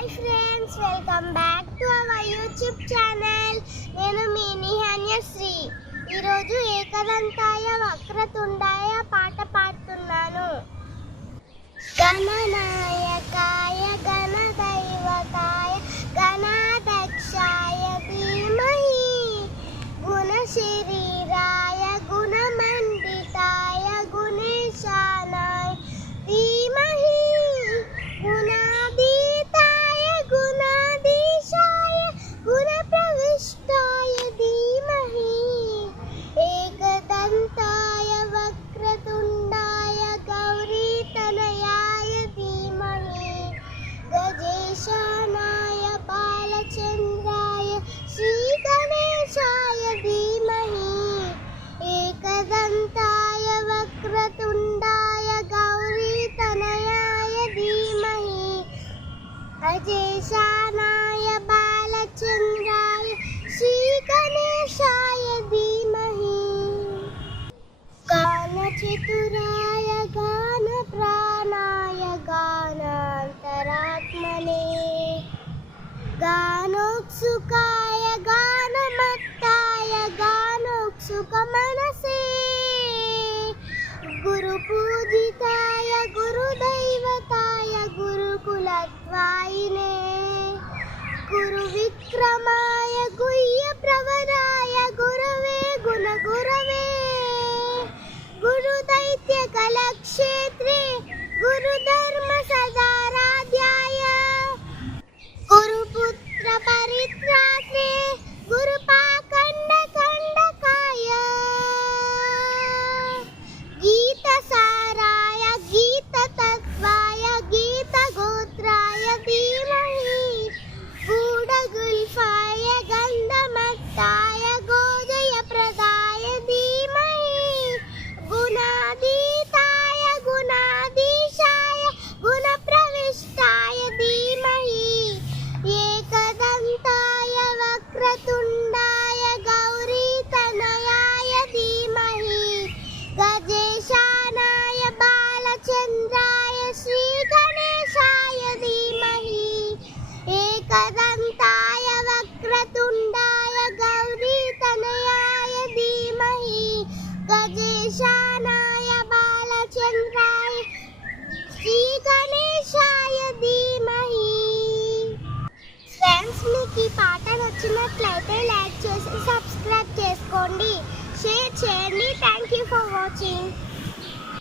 Hi friends, welcome back to our YouTube channel. నేను మీ నిహాన్యశ్రీ. ఈరోజు ఏకదంతాయ వక్రతుండాయ పాట పాడుతున్నాను. గణనాయకాయ గణదైవతాయ గణాధ్యక్షాయ ధీమహి గుణశరీరాయ గుణమండితాయ గుణేశానాయ ధీమహి గుణాతీతాయ గుణాధీశాయ గుణప్రవిష్టాయ ధీమహి ఏకదంతాయ వక్రతుండాయ గౌరీతనయాయ ధీమహి గజేశానాయ బాలచంద్రాయ శ్రీగణేశాయ ధీమహి ఏకదంతాయ వక్రతుండాయ గౌరీతనయాయ ధీమహి అజేశానాయ బాలచంద్రాయ శ్రీగణేశాయ ధీమహి గానచతురాయ గానప్రాణాయ గానాంతరాత్మనే గానోత్సుకాయ గానమత్తాయ గానోత్సుకమనసే గురుపూజితాయ గురుదైవతాయ గురుకులత్వాయినే గురువిక్రమాయ గుహ్యప్రవరాయ గురవే గుణగురవే గురుదైత్యకలక్షేత్రే గురుధర్మ సదారాధ్యాయ గురుపుత్ర పరిత్రాత్రే గురుపాఖండకండకాయ గీతసారాయ గీతతత్వాయ గీతగోత్రాయ ధీమహి గూఢగుల్ఫాయ గంధమత్తాయ గోజయప్రదాయ ధీమహి గుణాతీతాయ గుణాధీశాయ గుణప్రవిష్టాయ ధీమహి ఏకదంతాయ వక్రతుండాయ గౌరీతనయాయ ధీమహి గజేశానాయ బాలచంద్రాయ శ్రీగణేశాయ ధీమహి ఏకదంతాయ వక్రతుండాయ గౌరీతనయాయ ధీమహి గజేశానాయ బాలచంద్రాయ శ్రీగణేశాయ ధీమహి. ఫ్రెండ్స్, మీకు ఈ పాట నచ్చినట్లయితే లైక్ చేసి సబ్స్క్రైబ్ చేసుకోండి, షేర్ చేయండి. Thank you for watching.